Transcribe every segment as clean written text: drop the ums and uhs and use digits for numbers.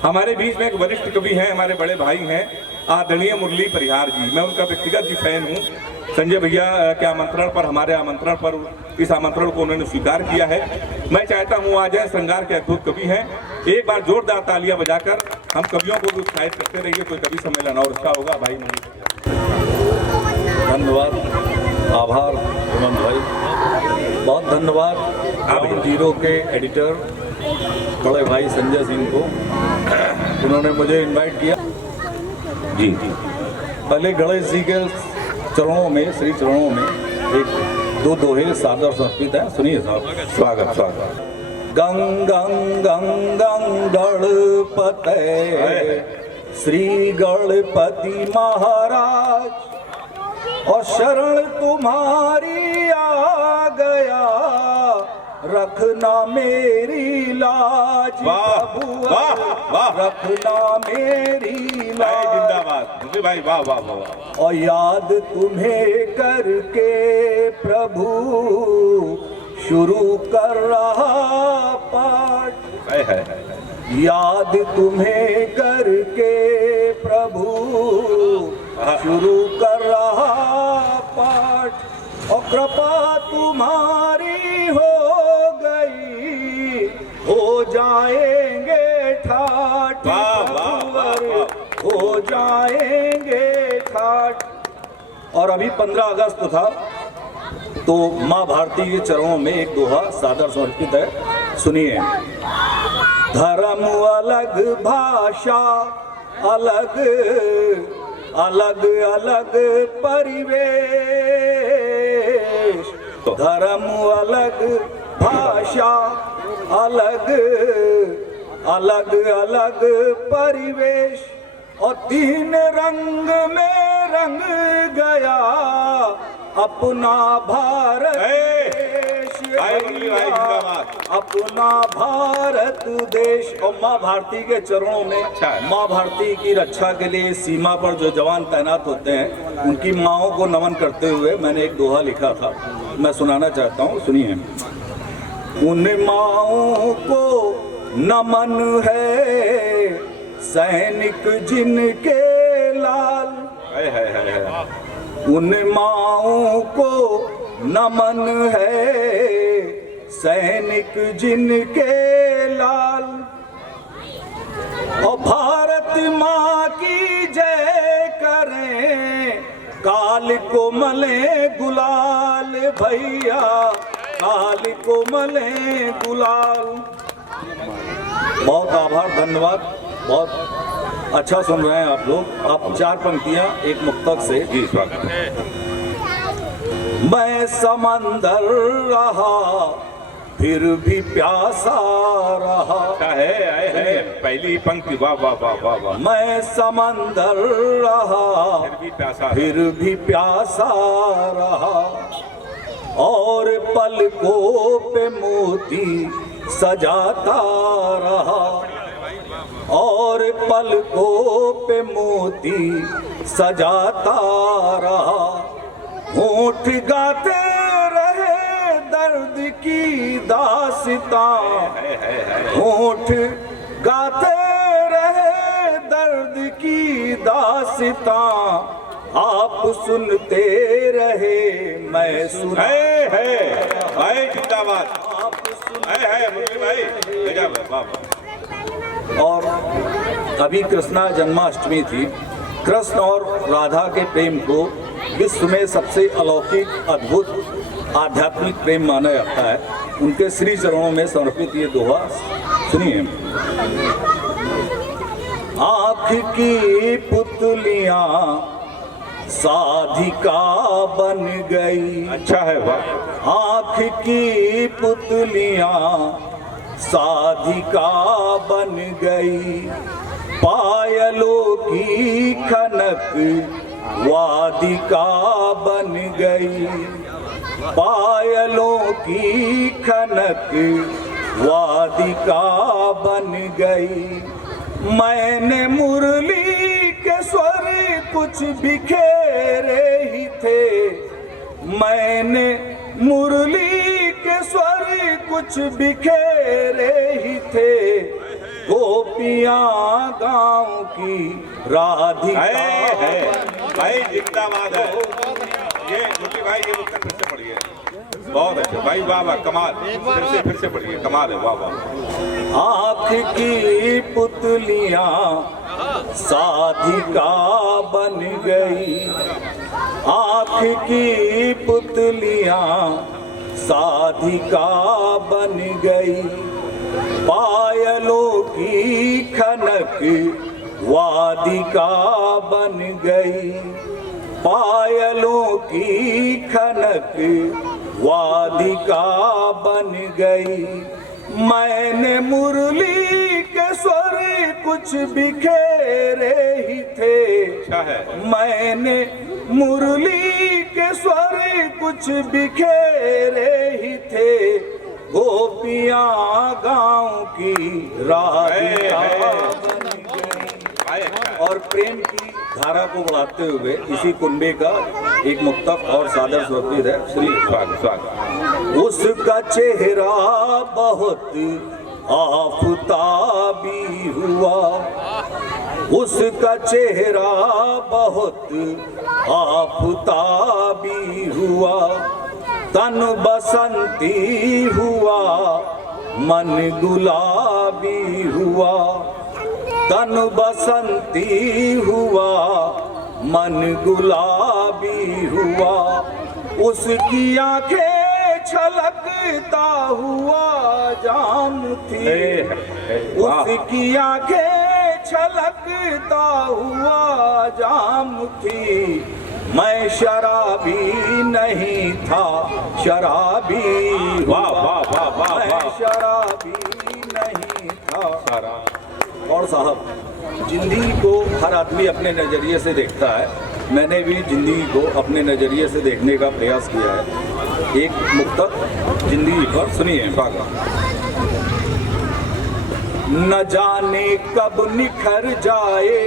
हमारे बीच में एक वरिष्ठ कवि हैं, हमारे बड़े भाई हैं आदरणीय मुरली परिहार जी। मैं उनका व्यक्तिगत भी फैन हूँ। संजय भैया के आमंत्रण पर, हमारे आमंत्रण पर इस आमंत्रण को उन्होंने स्वीकार किया है। मैं चाहता हूँ आ जाए, श्रृंगार के अद्भुत कवि हैं। एक बार जोरदार तालियां बजाकर हम कवियों को भी उत्साहित करते रहिए। कोई कवि सम्मेलन और अच्छा होगा भाई। धन्यवाद, आभार हेमंत भाई, बहुत धन्यवाद ग्राउंड जीरो के एडिटर बड़े भाई संजय सिंह को, उन्होंने मुझे इनवाइट किया। जी पहले गणेश जी के चरणों में, श्री चरणों में एक दो दोहे सादर समर्पित है, सुनिए साहब। स्वागत स्वागत। गंग गंग गंग गंग गणपते श्री गणपति महाराज, और शरण तुम्हारी आ गया, रखना मेरी लाज। वाह वाह वाह, रखना मेरी लाज। जिंदाबाद भाई, वाह वाह वाह। और याद तुम्हें करके प्रभु शुरू कर रहा पाठ। है याद तुम्हें करके प्रभु शुरू कर रहा पाठ, और कृपा तुम्हारी हो गई, हो जाएंगे ठाठ। हो जाएंगे ठाठ। और अभी 15 अगस्त था, तो माँ भारती के चरणों में एक दोहा सादर समर्पित है, सुनिए। धर्म अलग, भाषा अलग, अलग अलग परिवेश। धर्म अलग, भाषा अलग, अलग अलग परिवेश, और तीन रंग में रंग गया अपना भारत देश। अपना भारत देश। और माँ भारती के चरणों में, माँ भारती की रक्षा के लिए सीमा पर जो जवान तैनात होते हैं, उनकी माँओं को नमन करते हुए मैंने एक दोहा लिखा था, मैं सुनाना चाहता हूँ, सुनिए। उन माँओं को नमन है, सैनिक जिनके लाल। उन माँओं को नमन है, सैनिक जिनके लाल। और भारत माँ की जय करें, काल को मले गुलाल भैया, काल को मले गुलाल। बहुत आभार, धन्यवाद, बहुत अच्छा सुन रहे हैं आप लोग। आप 4 पंक्तियां एक मुक्तक से। जी स्वागत। मैं समंदर रहा फिर भी प्यासा रहा। है पहली पंक्ति, वाह वाह वाह वाह वाह। मैं समंदर रहा फिर भी प्यासा रहा, और पलकों पे मोती सजाता रहा, और पलकों पे मोती सजाता रहा। होठ गाते रहे दर्द की दास्तां, होठ गाते रहे दर्द की दास्तां, आप सुनते रहे मैं सुना। है भाई, जिंदाबाद। आप सुनते है मुरली भाई। और अभी कृष्णा जन्माष्टमी थी। कृष्ण और राधा के प्रेम को विश्व में सबसे अलौकिक, अद्भुत, आध्यात्मिक प्रेम माना जाता है। उनके श्री चरणों में समर्पित ये दोहा सुनिए। आँख की पुतलियाँ साधिका बन गई। अच्छा है, वाह। आँख की पुतलियाँ साधिका बन गई, पायलों की खनक वादिका बन गई, पायलों की खनक वादिका बन गई। मैंने मुरली के स्वर कुछ बिखेरे ही थे, मैंने मुरली के स्वर कुछ बिखेरे ही थे, गोपियां गाँव की राधिका है भाई, जिंदाबाद है। ये मुरली भाई, ये उत्तर फिर से पढ़िए, बहुत अच्छे भाई, वाह वाह, कमाल। फिर से पढ़िए, कमाल है, वाह वाह। आँख की पुतलियां साधिका बन गई, आँख की पुतलियां साधिका बन गई, पायलों की खनक वादिका बन गई, पायलों की खनक वादिका बन गई। मैंने मुरली के स्वर कुछ बिखेरे ही थे, मैंने मुरली के स्वर कुछ बिखेरे ही थे, गोपियां गाँव की राधिका बन गई। और प्रेम की धारा को बढ़ाते हुए इसी कुंबे का एक मुक्तक और सादर स्वरूप है। श्री स्वागत। उसका चेहरा बहुत आफताबी हुआ, उसका चेहरा बहुत आफताबी हुआ, तन बसंती हुआ, मन गुलाबी हुआ, तन बसंती हुआ, मन गुलाबी हुआ, उसकी आंखें छलकता हुआ जाम थी, उसकी आंखें छलकता हुआ जाम थी, मैं शराबी नहीं था, शराबी, वाह वाह वाह वाह, मैं शराबी नहीं था। और साहब, जिंदगी को हर आदमी अपने नज़रिए से देखता है, मैंने भी जिंदगी को अपने नज़रिए से देखने का प्रयास किया है। एक मुक्तक जिंदगी पर सुनिए। न जाने कब निखर जाए,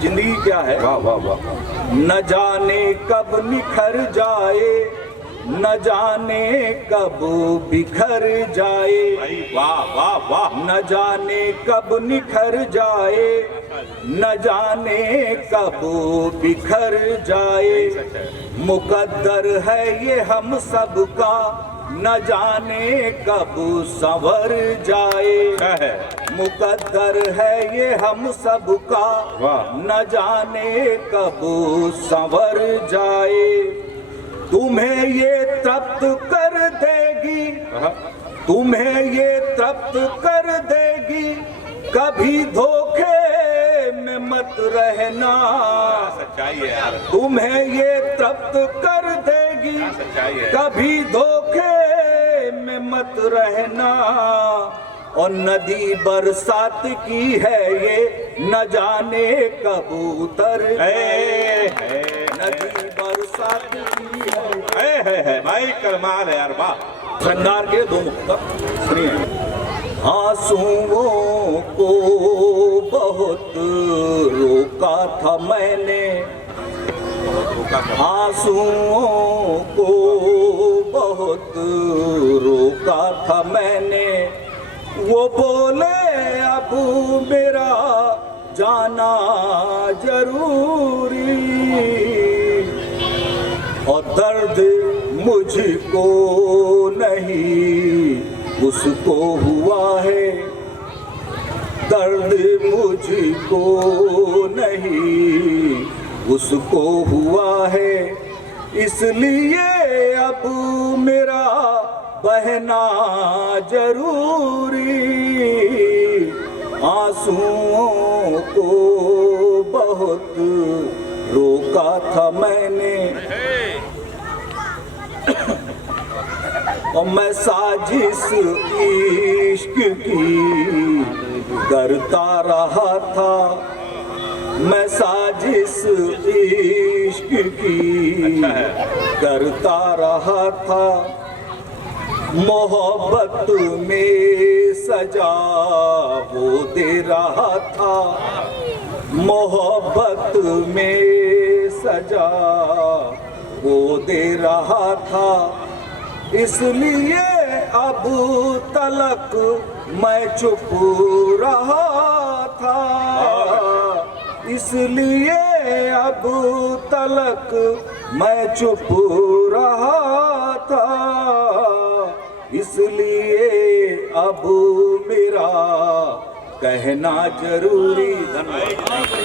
जिंदगी क्या है, वाह वाह वाह, न जाने कब निखर जाए, न जाने कब बिखर जाए, वाह वाह वाह, न जाने कब निखर जाए, न जाने कब बिखर जाए, मुकद्दर है ये हम सबका, न जाने कब संवर जाए, मुकद्दर है ये हम सबका, न जाने कब संवर जाए, तुम्हें ये तृप्त कर देगी, तुम्हें ये तृप्त कर देगी, कभी धोखे में मत रहना, सच्चाई है यार, तुम्हें ये तृप्त कर देगी, कभी धोखे में मत रहना, और नदी बरसात की है ये, न जाने कब उतर जाए, नदी बरसात की है भाई, कमाल है यार, वाह। श्रृंगार के दो मुक्तक सुनिए। आंसुओं को बहुत रोका था मैंने, आंसुओं को बहुत रोका था मैंने, वो बोले अब मेरा जाना जरूरी, और दर्द मुझको नहीं उसको हुआ है, दर्द मुझको नहीं उसको हुआ है, इसलिए अब मेरा बहना जरूरी, आंसुओं को बहुत रोका था मैंने, और मैं साजिश इश्क की करता रहा था, मैं साजिश इश्क की करता रहा था, मोहब्बत में सजा वो दे रहा था, मोहब्बत में सजा वो दे रहा था, इसलिए अब तलक मैं चुप रहा था, इसलिए अब तलक मैं चुप रहा था, इसलिए अब मेरा कहना जरूरी। धन्यवाद।